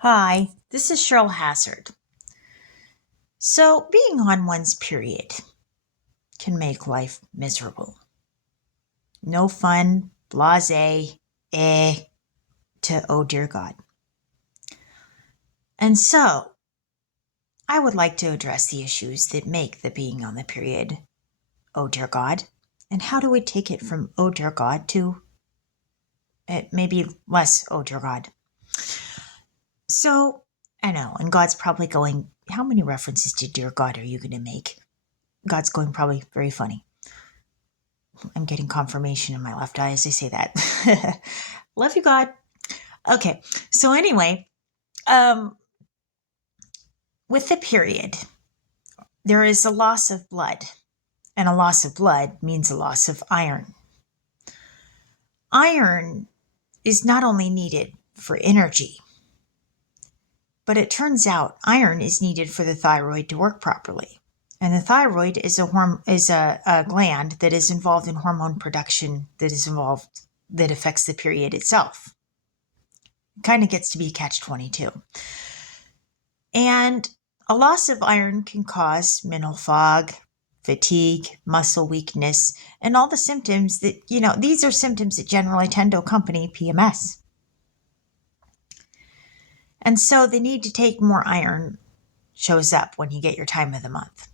Hi, this is Cheryl Hazzard. So, being on one's period can make life miserable. No fun, blase, to oh dear God. And so, I would like to address the issues that make the being on the period oh dear God. And how do we take it from oh dear God to maybe less oh dear God? So, I know, and God's probably going, how many references to dear God are you going to make? God's going, probably very funny. I'm getting confirmation in my left eye as I say that. Love you, God. Okay. So anyway, um, with the period, there is a loss of blood, and a loss of blood means a loss of iron. Iron is not only needed for energy, but it turns out iron is needed for the thyroid to work properly. And the thyroid is a gland that is involved in hormone production that affects the period itself. Kind of gets to be catch-22. And a loss of iron can cause mental fog, fatigue, muscle weakness, and all the symptoms that, these are symptoms that generally tend to accompany PMS. And so the need to take more iron shows up when you get your time of the month.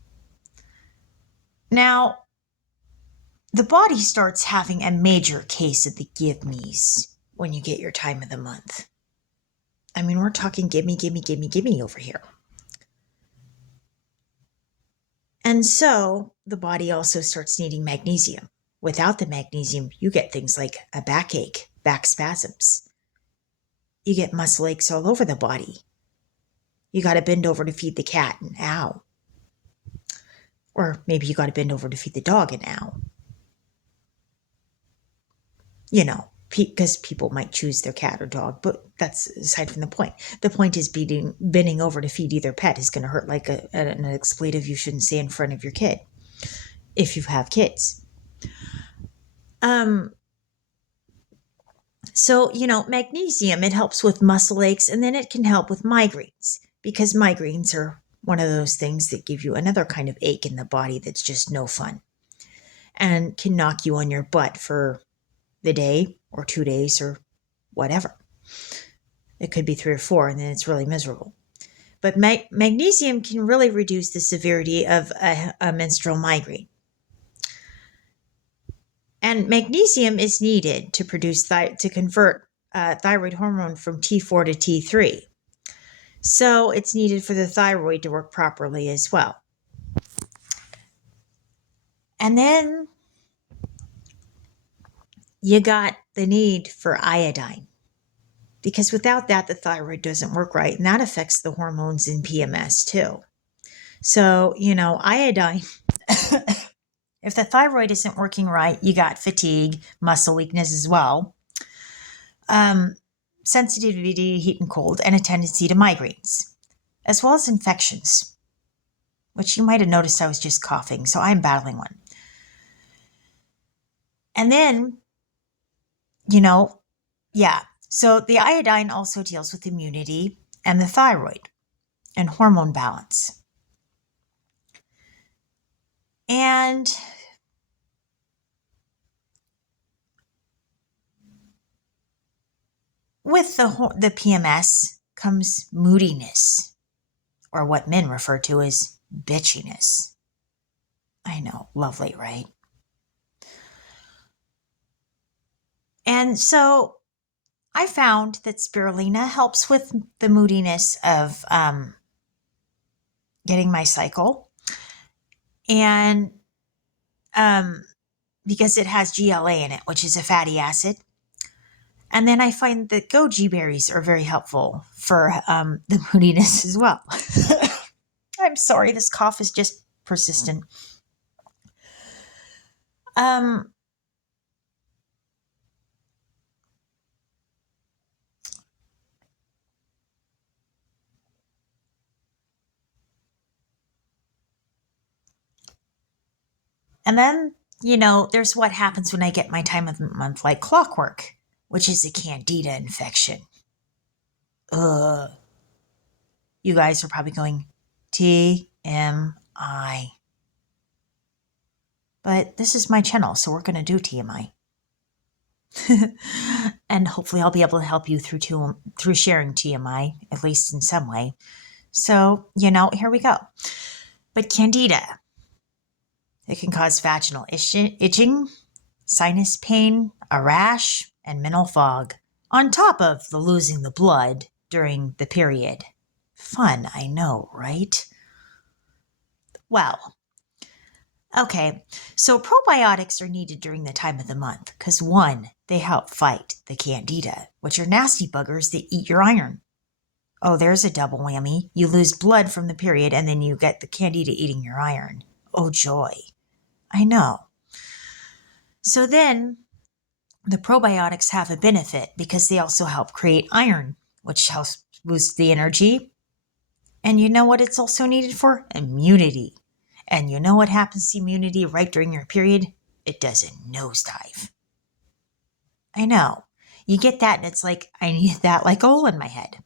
Now, the body starts having a major case of the give me's when you get your time of the month. I mean, we're talking gimme, gimme, gimme, gimme over here. And so the body also starts needing magnesium. Without the magnesium, you get things like a backache, back spasms. You get muscle aches all over the body. You got to bend over to feed the cat and ow. Or maybe you got to bend over to feed the dog and ow. Because people might choose their cat or dog, but that's aside from the point. The point is bending over to feed either pet is going to hurt like an expletive you shouldn't say in front of your kid if you have kids. So, magnesium, it helps with muscle aches, and then it can help with migraines, because migraines are one of those things that give you another kind of ache in the body that's just no fun and can knock you on your butt for the day or 2 days or whatever. It could be 3 or 4, and then it's really miserable. But magnesium can really reduce the severity of a menstrual migraine. And magnesium is needed to to convert thyroid hormone from T4 to T3. So it's needed for the thyroid to work properly as well. And then you got the need for iodine, because without that, the thyroid doesn't work right, and that affects the hormones in PMS too. So, iodine, if the thyroid isn't working right, you got fatigue, muscle weakness as well, sensitivity to heat and cold, and a tendency to migraines, as well as infections, which you might have noticed I was just coughing, so I'm battling one. And then, so the iodine also deals with immunity and the thyroid and hormone balance. And with the PMS comes moodiness, or what men refer to as bitchiness. I know, lovely, right? And so I found that spirulina helps with the moodiness of getting my cycle. And because it has GLA in it, which is a fatty acid. And then I find that goji berries are very helpful for the moodiness as well. I'm sorry, this cough is just persistent. And then, there's what happens when I get my time of the month like clockwork, which is a candida infection. Ugh. you guys are probably going, TMI. But this is my channel, so we're going to do TMI. And hopefully I'll be able to help you through sharing TMI, at least in some way. So, here we go. But Candida, it can cause vaginal itching, sinus pain, a rash, and mental fog, on top of the losing the blood during the period. Fun, I know, right? Well, okay, so probiotics are needed during the time of the month because, one, they help fight the Candida, which are nasty buggers that eat your iron. Oh, there's a double whammy. You lose blood from the period and then you get the Candida eating your iron. Oh, joy. I know. So then the probiotics have a benefit because they also help create iron, which helps boost the energy. And you know what it's also needed for? Immunity. And you know what happens to immunity right during your period? It does a nosedive. I know. You get that and it's like, I need that like a hole in my head.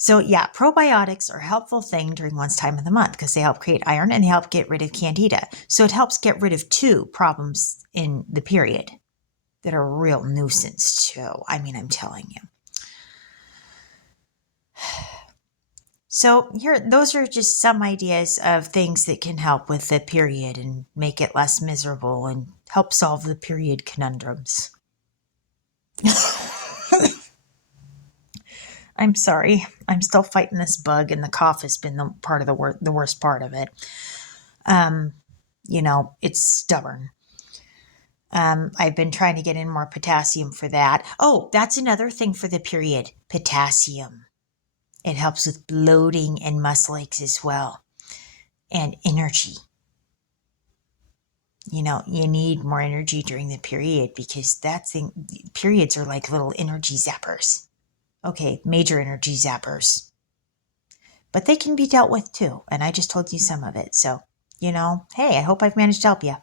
So yeah, probiotics are a helpful thing during one's time of the month because they help create iron and they help get rid of Candida. So it helps get rid of two problems in the period that are a real nuisance too. I mean, I'm telling you. So those are just some ideas of things that can help with the period and make it less miserable and help solve the period conundrums. I'm sorry. I'm still fighting this bug, and the cough has been the worst part of it. It's stubborn. I've been trying to get in more potassium for that. Oh, that's another thing for the period. Potassium. It helps with bloating and muscle aches as well. And energy. You need more energy during the period because periods are like little energy zappers. Okay, major energy zappers. But they can be dealt with too. And I just told you some of it. So, hey, I hope I've managed to help you.